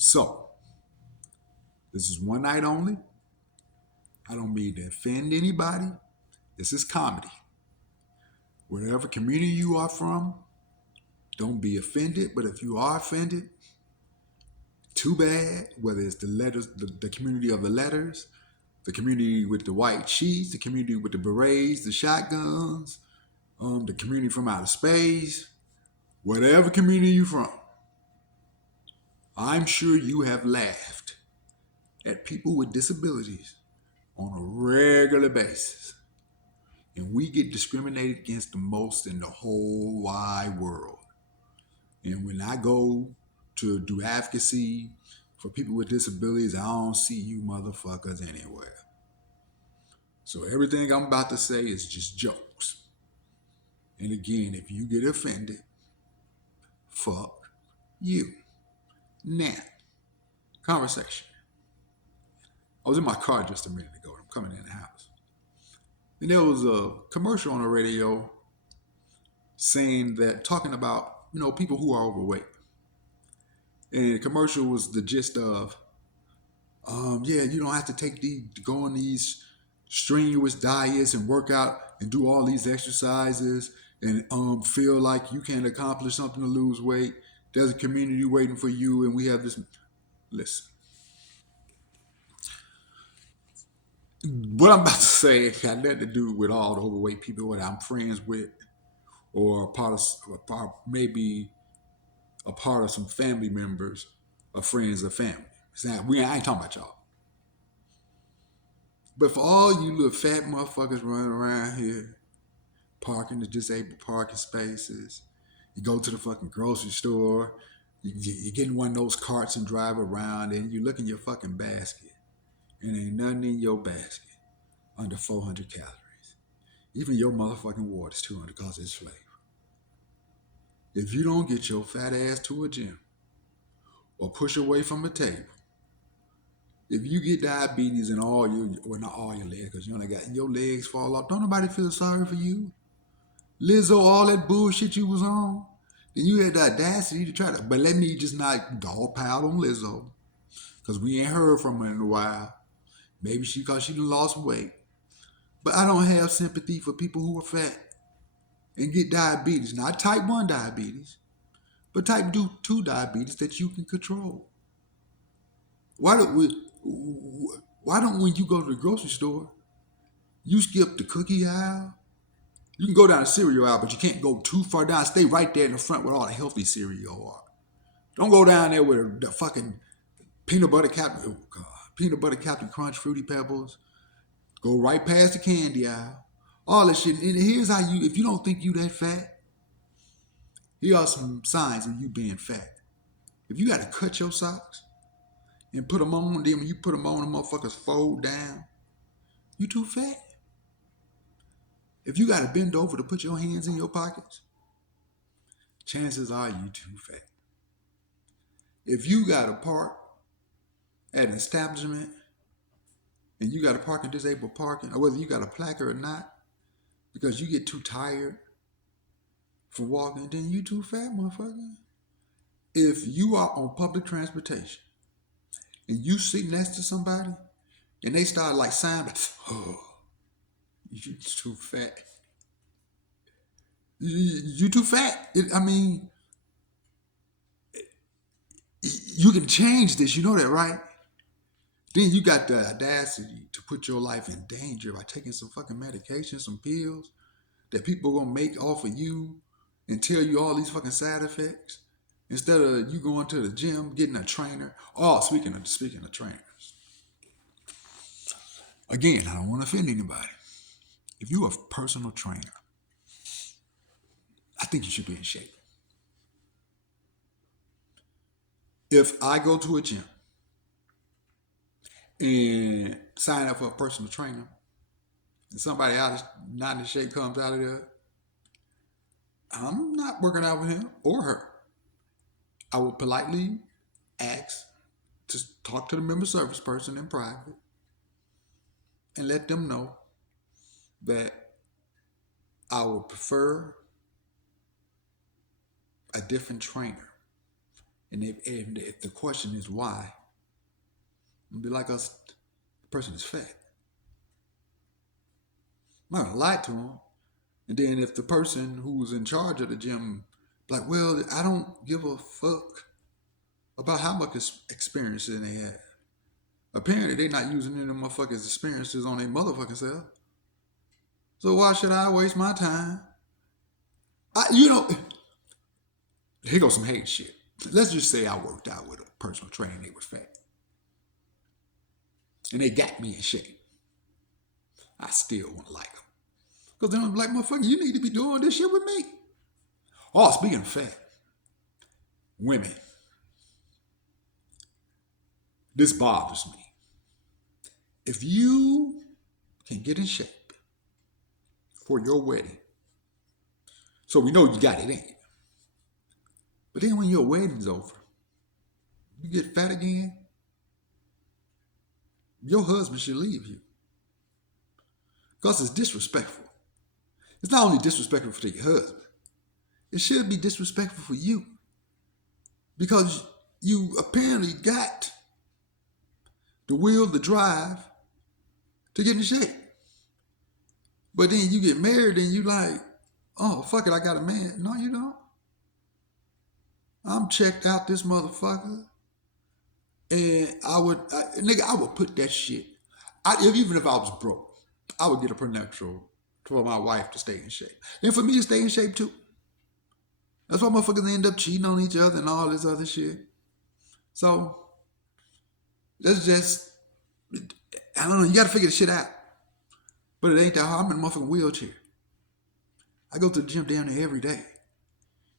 So, this is one night only. I don't mean to offend anybody. This is comedy. Whatever community you are from, don't be offended. But if you are offended, too bad. Whether it's the letters, the community of the letters, the community with the white sheets, the community with the berets, the shotguns, the community from outer space, whatever community you're from, I'm sure you have laughed at people with disabilities on a regular basis. And we get discriminated against the most in the whole wide world. And when I go to do advocacy for people with disabilities, I don't see you motherfuckers anywhere. So everything I'm about to say is just jokes. And again, if you get offended, fuck you. Now, conversation. I was in my car just a minute ago. I'm coming in the house. And there was a commercial on the radio saying that, talking about, people who are overweight. And the commercial was the gist of, yeah, you don't have to go on these strenuous diets and work out and do all these exercises and feel like you can't accomplish something to lose weight. There's a community waiting for you, and we have this. Listen, what I'm about to say had nothing to do with all the overweight people that I'm friends with, or maybe a part of some family members, or friends of family. I ain't talking about y'all. But for all you little fat motherfuckers running around here, parking the disabled parking spaces, you go to the fucking grocery store, you get in one of those carts and drive around, and you look in your fucking basket, and ain't nothing in your basket under 400 calories. Even your motherfucking water is 200 because it's flavor. If you don't get your fat ass to a gym or push away from a table, if you get diabetes in not all your legs, because you only got your legs fall off, don't nobody feel sorry for you. Lizzo, all that bullshit you was on, then you had the audacity to try to. But let me just not dog pile on Lizzo, because we ain't heard from her in a while. Maybe because she done lost weight. But I don't have sympathy for people who are fat and get diabetes. Not type 1 diabetes, but type 2 diabetes that you can control. Why don't when you go to the grocery store, you skip the cookie aisle? You can go down the cereal aisle, but you can't go too far down. Stay right there in the front where all the healthy cereal are. Don't go down there with the fucking peanut butter captain. Oh God, peanut butter Captain Crunch, Fruity Pebbles. Go right past the candy aisle. All that shit. And here's how you, if you don't think you that fat, here are some signs of you being fat. If you got to cut your socks and put them on, then when you put them on, the motherfuckers fold down, you too fat. If you got to bend over to put your hands in your pockets, chances are you too fat. If you got to park at an establishment and you got to park in disabled parking, or whether you got a placard or not, because you get too tired from walking, then you too fat, motherfucker. If you are on public transportation and you sit next to somebody and they start like sighing, oh, you too fat. You too fat. I mean, you can change this. You know that, right? Then you got the audacity to put your life in danger by taking some fucking medication, some pills that people are gonna make off of you and tell you all these fucking side effects. Instead of you going to the gym, getting a trainer. Oh, speaking of trainers. Again, I don't want to offend anybody. If you're a personal trainer, I think you should be in shape. If I go to a gym and sign up for a personal trainer, and somebody not in shape comes out of there, I'm not working out with him or her. I will politely ask to talk to the member service person in private and let them know that I would prefer a different trainer And if the question is why, it'd be like us, the person is fat. I'm not gonna lie to him. And then if the person who's in charge of the gym, like, well, I don't give a fuck about how much experience they have. Apparently, they're not using any of them motherfuckers' experiences on their motherfucking self. So why should I waste my time? You know, here goes some hate shit. Let's just say I worked out with a personal trainer, they were fat. And they got me in shape. I still won't like them. Because then I'm like, motherfucker, you need to be doing this shit with me. Oh, speaking of fat, women, this bothers me. If you can get in shape for your wedding, so we know you got it in you. But then when your wedding's over, you get fat again, your husband should leave you. Because it's disrespectful. It's not only disrespectful for your husband, it should be disrespectful for you. Because you apparently got the will, the drive to get in shape. But then you get married and you like, oh, fuck it, I got a man. No, you don't. I'm checked out this motherfucker. And I would put that shit. Even if I was broke, I would get a prenuptial for my wife to stay in shape. And for me to stay in shape too. That's why motherfuckers end up cheating on each other and all this other shit. So, let's just, I don't know, you gotta figure the shit out. But it ain't that hard. I'm in a motherfucking wheelchair. I go to the gym down there every day.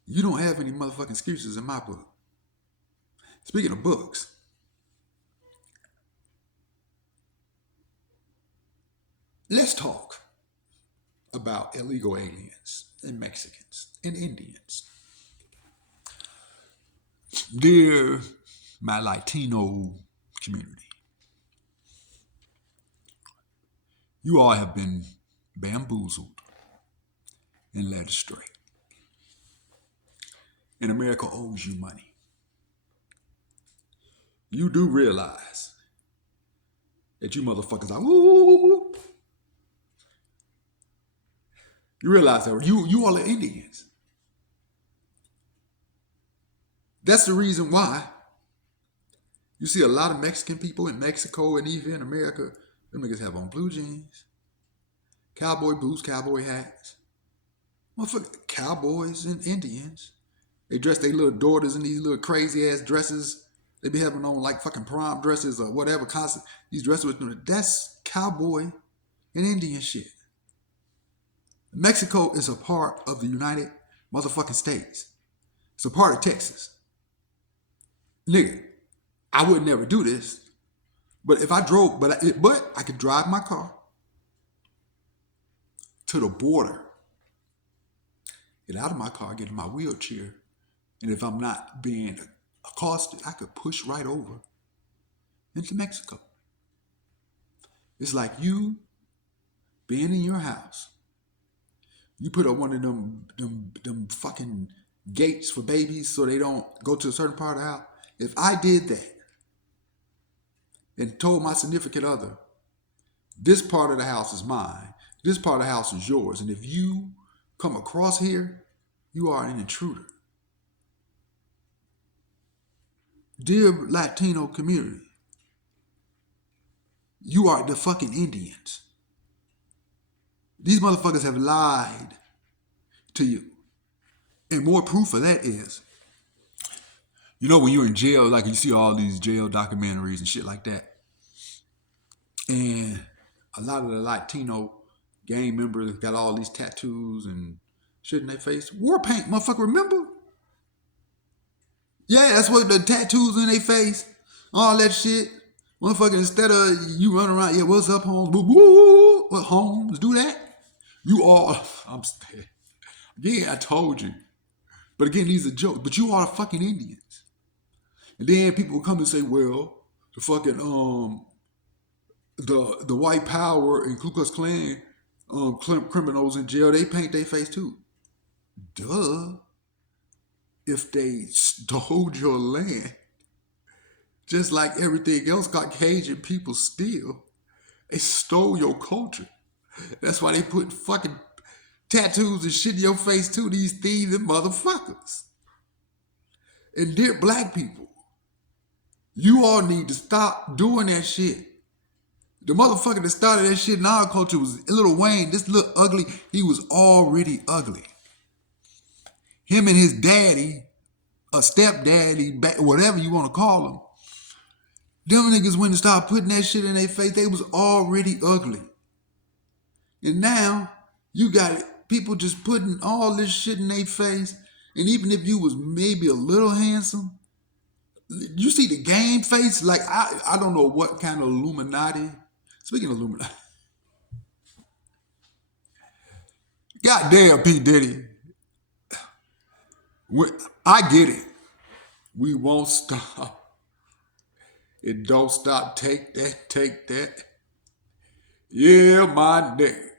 You don't have any motherfucking excuses in my book. Speaking of books, let's talk about illegal aliens and Mexicans and Indians. Dear my Latino community, you all have been bamboozled and led astray. And America owes you money. You do realize that you motherfuckers are, ooh, you realize that you all are Indians. That's the reason why you see a lot of Mexican people in Mexico and even in America. Them niggas have on blue jeans, cowboy boots, cowboy hats. Motherfucker, cowboys and Indians. They dress their little daughters in these little crazy ass dresses. They be having on like fucking prom dresses or whatever. Constant these dresses with them. That's cowboy and Indian shit. Mexico is a part of the United motherfucking States. It's a part of Texas. Nigga, I would never do this. But if I drove, but I could drive my car to the border, get out of my car, get in my wheelchair, and if I'm not being accosted, I could push right over into Mexico. It's like you being in your house. You put up one of them fucking gates for babies so they don't go to a certain part of the house. If I did that and told my significant other, this part of the house is mine, this part of the house is yours, and if you come across here, you are an intruder. Dear Latino community, you are the fucking Indians. These motherfuckers have lied to you. And more proof of that is, you know, when you're in jail, like you see all these jail documentaries and shit like that. And a lot of the Latino gang members got all these tattoos and shit in their face. War paint, motherfucker, remember? Yeah, that's what the tattoos in their face, all that shit. Motherfucker, instead of you running around, yeah, what's up, Holmes? What, Holmes, do that? You all, I'm scared. Yeah, I told you. But again, these are jokes. But you are fucking Indians. And then people will come and say, well, the fucking, the white power and Ku Klux Klan criminals in jail, they paint their face too. Duh. if they stole your land, just like everything else Caucasian people steal, they stole your culture. That's why they put fucking tattoos and shit in your face too, these thieves and motherfuckers. And dear black people, you all need to stop doing that shit. The motherfucker that started that shit in our culture was Lil Wayne. This little ugly, he was already ugly. Him and his daddy, a stepdaddy, whatever you want to call him, them niggas when they start putting that shit in their face, they was already ugly. And now you got people just putting all this shit in their face. And even if you was maybe a little handsome, you see the game face. Like I don't know what kind of Illuminati. Speaking of Illuminati, goddamn P Diddy, I get it. We won't stop. It don't stop. Take that. Take that. Yeah, my nigga.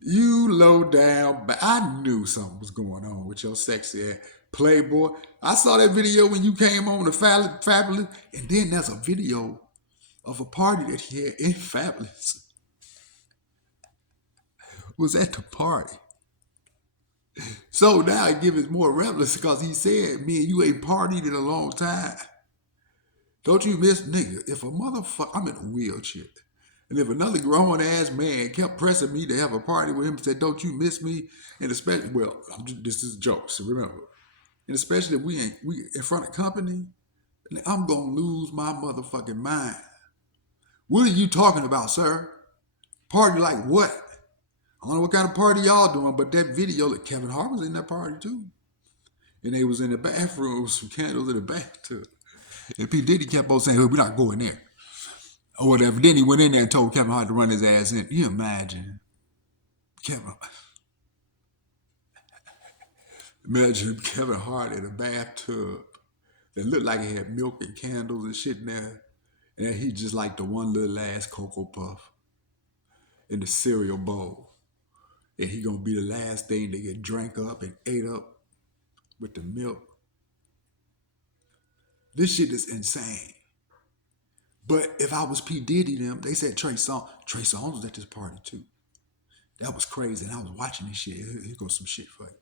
You low down, but I knew something was going on with your sexy ass Playboy. I saw that video when you came on the Fabulous, and then there's a video of a party that he had in Fabulous. Was at the party. So now it gives it more relevance because he said, me and you ain't partied in a long time. Don't you miss nigga? If a motherfucker, I'm in a wheelchair. And if another grown ass man kept pressing me to have a party with him and said, don't you miss me? And especially, well, this is jokes, so remember. And especially if we in front of company, I'm gonna lose my motherfucking mind. What are you talking about, sir? Party like what? I don't know what kind of party y'all doing, but that video that Kevin Hart was in that party too. And they was in the bathroom with some candles in the bathtub. And P. Diddy kept on saying, hey, we're not going there. Or whatever. Then he went in there and told Kevin Hart to run his ass in. You imagine Kevin Hart in a bathtub that looked like it had milk and candles and shit in there. And he just like the one little last Cocoa Puff in the cereal bowl. And he gonna be the last thing to get drank up and ate up with the milk. This shit is insane. But if I was P. Diddy them, they said Trey Songz was at this party too. That was crazy. And I was watching this shit. Here goes some shit for you.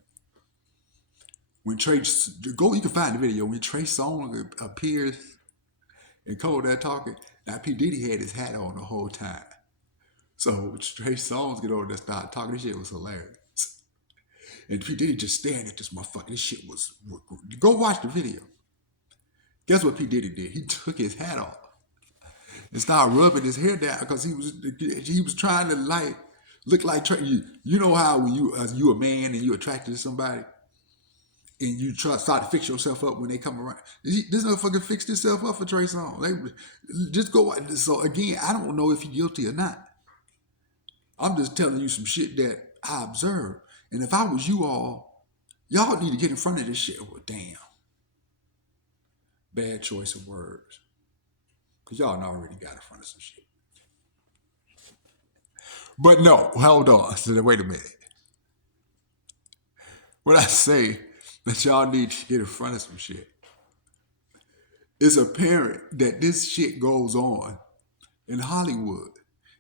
When you can find the video. When Trey Songz appears and Cole there talking, now P. Diddy had his hat on the whole time. So Trey Songz get over there, start talking. This shit was hilarious. And P. Diddy just staring at this motherfucker. This shit was, go watch the video. Guess what P. Diddy did? He took his hat off and started rubbing his hair down because he was trying to like look like Trey. You know how when you a man and you attracted to somebody and you start to fix yourself up when they come around. This motherfucker fixed himself up for Trey Songz. Just go. So again, I don't know if he's guilty or not. I'm just telling you some shit that I observed. And if I was you y'all need to get in front of this shit. Well, damn. Bad choice of words. Because y'all already got in front of some shit. But no, hold on. So wait a minute. When I say that y'all need to get in front of some shit, it's apparent that this shit goes on in Hollywood.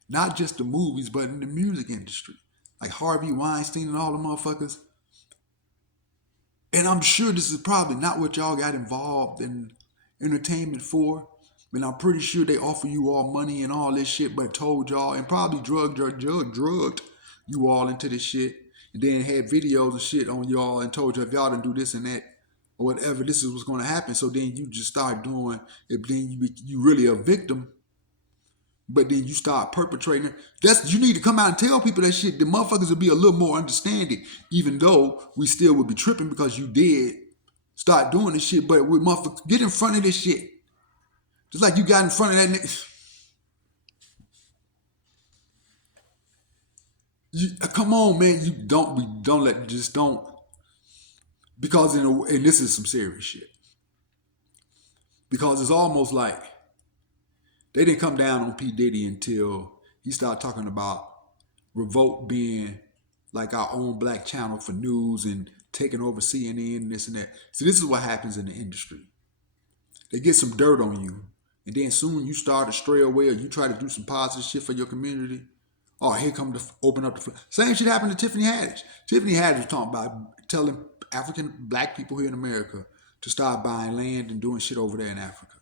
Not just the movies, but in the music industry. Like Harvey Weinstein and all the motherfuckers. And I'm sure this is probably not what y'all got involved in entertainment for. And I'm pretty sure they offer you all money and all this shit, but told y'all and probably drugged you all into this shit. And then had videos and shit on y'all and told you if y'all didn't do this and that or whatever, this is what's going to happen. So then you just start doing it. Then you really a victim. But then you start perpetrating. You need to come out and tell people that shit. The motherfuckers will be a little more understanding, even though we still would be tripping because you did start doing this shit. But we motherfuckers get in front of this shit, just like you got in front of that nigga. Come on, man. You don't because and this is some serious shit. Because it's almost like they didn't come down on P. Diddy until he started talking about Revolt being like our own black channel for news and taking over CNN and this and that. So this is what happens in the industry. They get some dirt on you, and then soon you start to stray away or you try to do some positive shit for your community. Oh, here come to open up the same shit happened to Tiffany Haddish. Tiffany Haddish was talking about telling African black people here in America to start buying land and doing shit over there in Africa.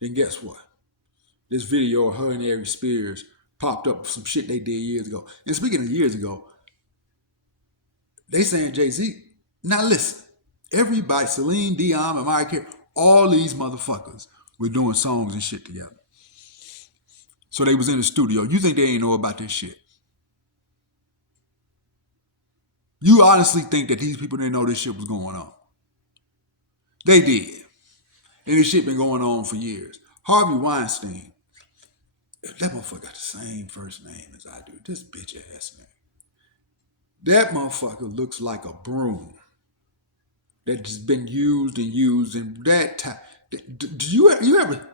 Then guess what? This video of her and Ari Spears popped up with some shit they did years ago. And speaking of years ago, they saying Jay-Z. Now listen, everybody, Celine Dion and Mariah Carey, all these motherfuckers were doing songs and shit together. So they was in the studio. You think they ain't know about this shit? You honestly think that these people didn't know this shit was going on? They did. And this shit been going on for years. Harvey Weinstein, that motherfucker got the same first name as I do. This bitch ass name. That motherfucker looks like a broom that's been used and used and that time. Do you ever?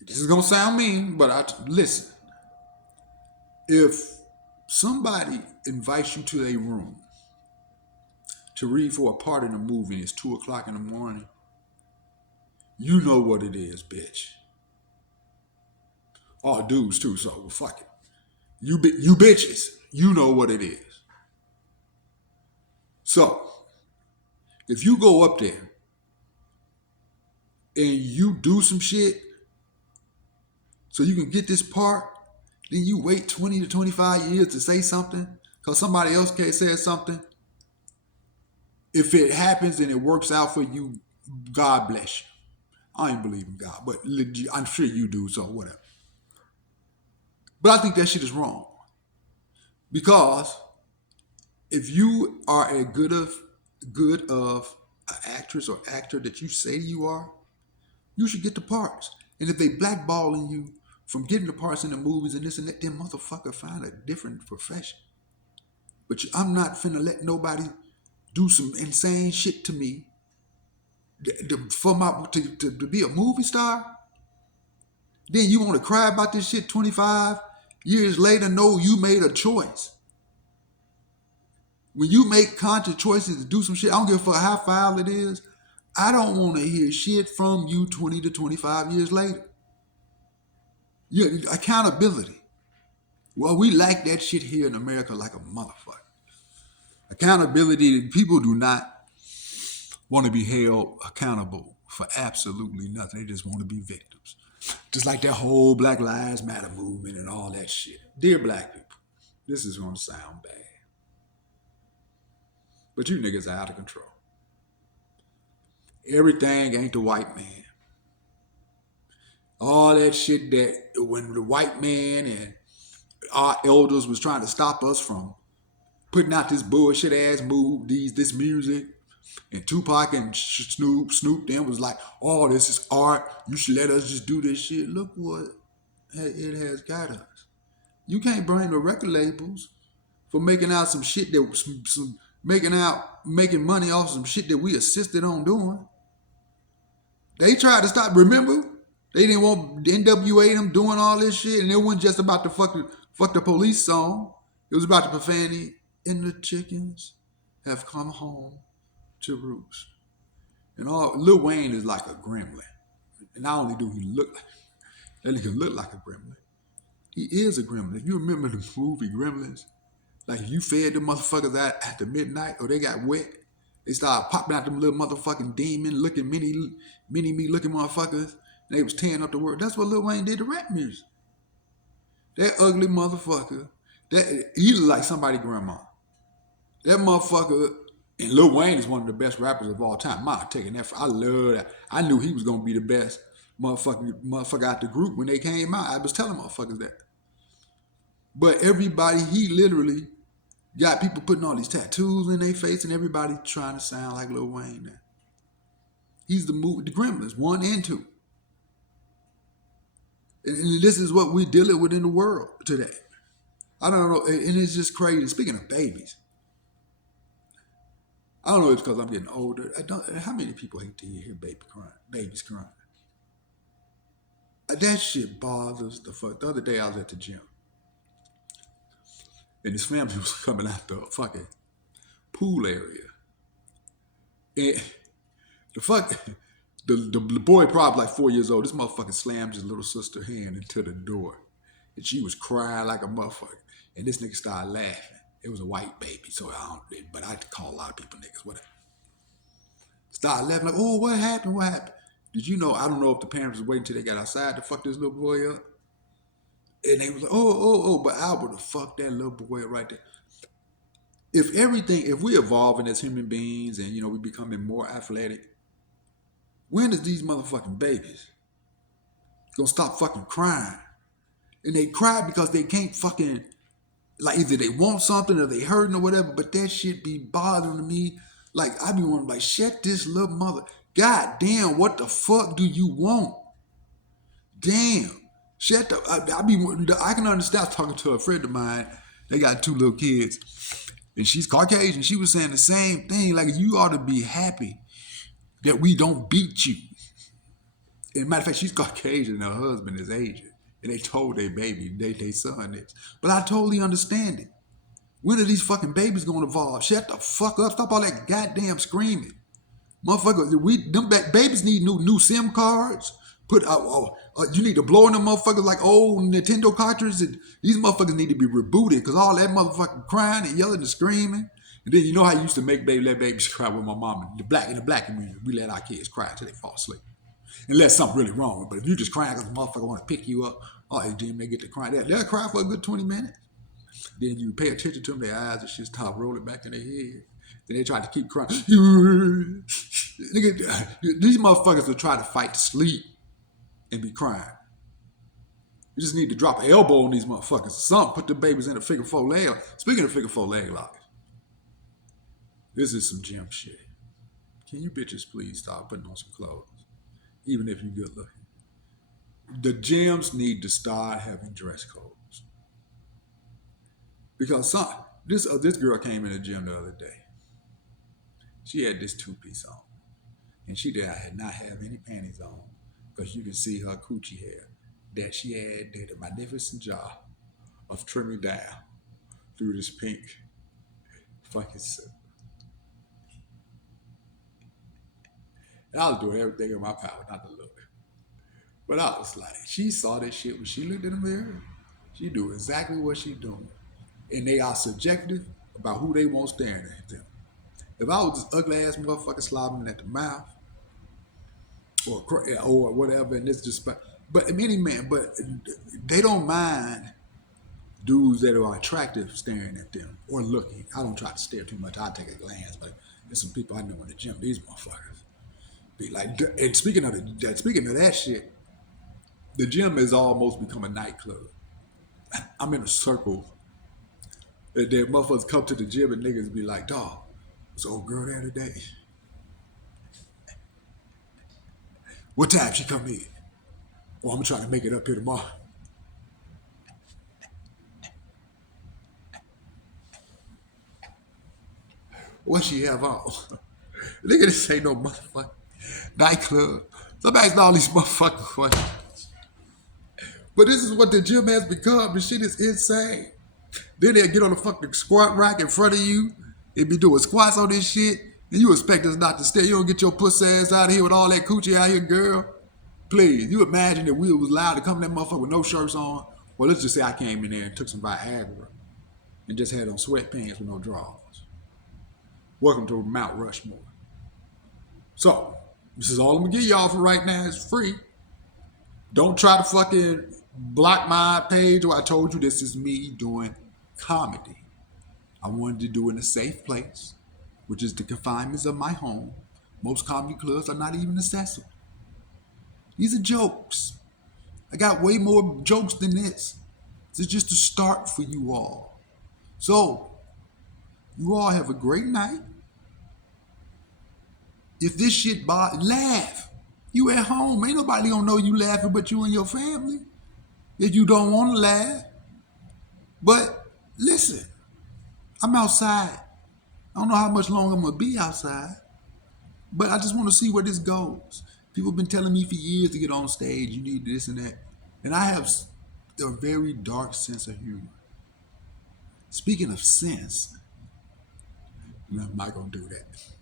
This is gonna sound mean, but listen. If somebody invites you to a room to read for a part in a movie and it's 2:00 in the morning, you know what it is, bitch. All dudes too, so well, fuck it. You bitches, you know what it is. So, if you go up there and you do some shit so you can get this part, then you wait 20 to 25 years to say something because somebody else can't say something. If it happens and it works out for you, God bless you. I ain't believe in God, but I'm sure you do, so whatever. But I think that shit is wrong. Because if you are a good of an actress or actor that you say you are, you should get the parts. And if they blackballing you from getting the parts in the movies and this and that, then motherfucker find a different profession. But I'm not finna let nobody do some insane shit to me to be a movie star. Then you want to cry about this shit 25 years later? No, you made a choice. When you make conscious choices to do some shit, I don't give a fuck how foul it is. I don't want to hear shit from you 20 to 25 years later. Accountability. Well, we like that shit here in America like a motherfucker. Accountability, people do not want to be held accountable for absolutely nothing. They just want to be victims. Just like that whole Black Lives Matter movement and all that shit. Dear black people, this is going to sound bad. But you niggas are out of control. Everything ain't the white man. All that shit that when the white man and our elders was trying to stop us from putting out this bullshit ass this music, and Tupac and Snoop then was like, oh, this is art. You should let us just do this shit. Look what it has got us. You can't blame the record labels for making out some shit that making money off some shit that we assisted on doing. They tried to stop. Remember, they didn't want the NWA them doing all this shit, and it wasn't just about the fuck the police song. It was about the profanity. And the chickens have come home to roost. And Lil Wayne is like a gremlin. And not only do he look like that nigga look like a gremlin, he is a gremlin. If you remember the movie Gremlins, like you fed the motherfuckers out after midnight or they got wet, they started popping out them little motherfucking demon looking mini me looking motherfuckers, and they was tearing up the world. That's what Lil Wayne did to rap music. That ugly motherfucker, he look like somebody's grandma. That motherfucker, and Lil Wayne is one of the best rappers of all time. I'm taking that. I love that. I knew he was gonna be the best motherfucker out the group when they came out. I was telling motherfuckers that. But everybody, he literally got people putting all these tattoos in their face, and everybody trying to sound like Lil Wayne now. He's the Gremlins 1 and 2. And this is what we're dealing with in the world today. I don't know, and it's just crazy. Speaking of babies, I don't know if it's because I'm getting older. How many people hate to hear babies crying? That shit bothers the fuck. The other day I was at the gym, and his family was coming out the fucking pool area. And the fuck, the boy probably like 4 years old. This motherfucker slammed his little sister hand into the door, and she was crying like a motherfucker. And this nigga started laughing. It was a white baby, so I don't. But I call a lot of people niggas. Whatever. Started laughing like, oh, what happened? What happened? Did you know? I don't know if the parents was waiting until they got outside to fuck this little boy up. And they was like, oh, but I would have fucked that little boy right there. If we evolving as human beings and we becoming more athletic, when is these motherfucking babies gonna stop fucking crying? And they cry because they can't fucking, like, either they want something or they hurting or whatever, but that shit be bothering me. Like, I be wanting, like, shut this little mother. God damn, what the fuck do you want? Damn. Shut the, I can understand. I was talking to a friend of mine. They got two little kids. And she's Caucasian. She was saying the same thing. Like, you ought to be happy that we don't beat you. And matter of fact, she's Caucasian and her husband is Asian. And they told their baby, they son this. But I totally understand it. When are these fucking babies gonna evolve? Shut the fuck up. Stop all that goddamn screaming. Motherfucker, babies need new SIM cards. You need to blow in them motherfuckers like old Nintendo cartridges. And these motherfuckers need to be rebooted because all that motherfucking crying and yelling and screaming. And then you know how you used to let babies cry with my mom in the black community. We let our kids cry until they fall asleep. Unless something really wrong. But if you just crying because the motherfucker want to pick you up, then they get to crying. They'll cry for a good 20 minutes. Then you pay attention to them, their eyes and shit start rolling back in their head. Then they try to keep crying. These motherfuckers will try to fight to sleep and be crying. You just need to drop an elbow on these motherfuckers or something. Put the babies in a figure four leg. Speaking of figure four leg locks, this is some gym shit. Can you bitches please stop putting on some clothes? Even if you're good looking. The gyms need to start having dress codes. Because this girl came in the gym the other day. She had this two-piece on. And she did not have any panties on. Because you can see her coochie hair that she did a magnificent job of trimming down through this pink fucking suit. And I was doing everything in my power not to look. But I was like, she saw this shit when she looked in the mirror. She knew exactly what she doing. And they are subjective about who they want staring at them. If I was this ugly ass motherfucker slobbering at the mouth or whatever, and it's just, but many men, but they don't mind dudes that are attractive staring at them or looking. I don't try to stare too much. I take a glance, but there's some people I know in the gym. These motherfuckers be like. And speaking of that shit, the gym has almost become a nightclub. I'm in a circle. And then motherfuckers come to the gym and niggas be like, dog, this old girl there today. What time she come in? Well, I'm trying to make it up here tomorrow. What she have on? Nigga, this ain't no motherfucking nightclub. Stop asking all these motherfucking questions. But this is what the gym has become. The shit is insane. Then they'll get on the fucking squat rack in front of you and be doing squats on this shit. And you expect us not to stare. You don't get your pussy ass out of here with all that coochie out here, girl. Please, you imagine that we was allowed to come in that motherfucker with no shirts on. Well, let's just say I came in there and took some Viagra and just had on sweatpants with no drawers. Welcome to Mount Rushmore. So, this is all I'm gonna give y'all for right now. It's free. Don't try to fucking block my page or I told you this is me doing comedy. I wanted to do it in a safe place, which is the confinements of my home. Most comedy clubs are not even accessible. These are jokes. I got way more jokes than this. This is just a start for you all. So, you all have a great night. If this shit laugh. You at home. Ain't nobody gonna know you laughing but you and your family. If you don't want to laugh. But listen, I'm outside. I don't know how much longer I'm gonna be outside. But I just want to see where this goes. People have been telling me for years to get on stage, you need this and that. And I have a very dark sense of humor. Speaking of sense, No, I'm not gonna do that.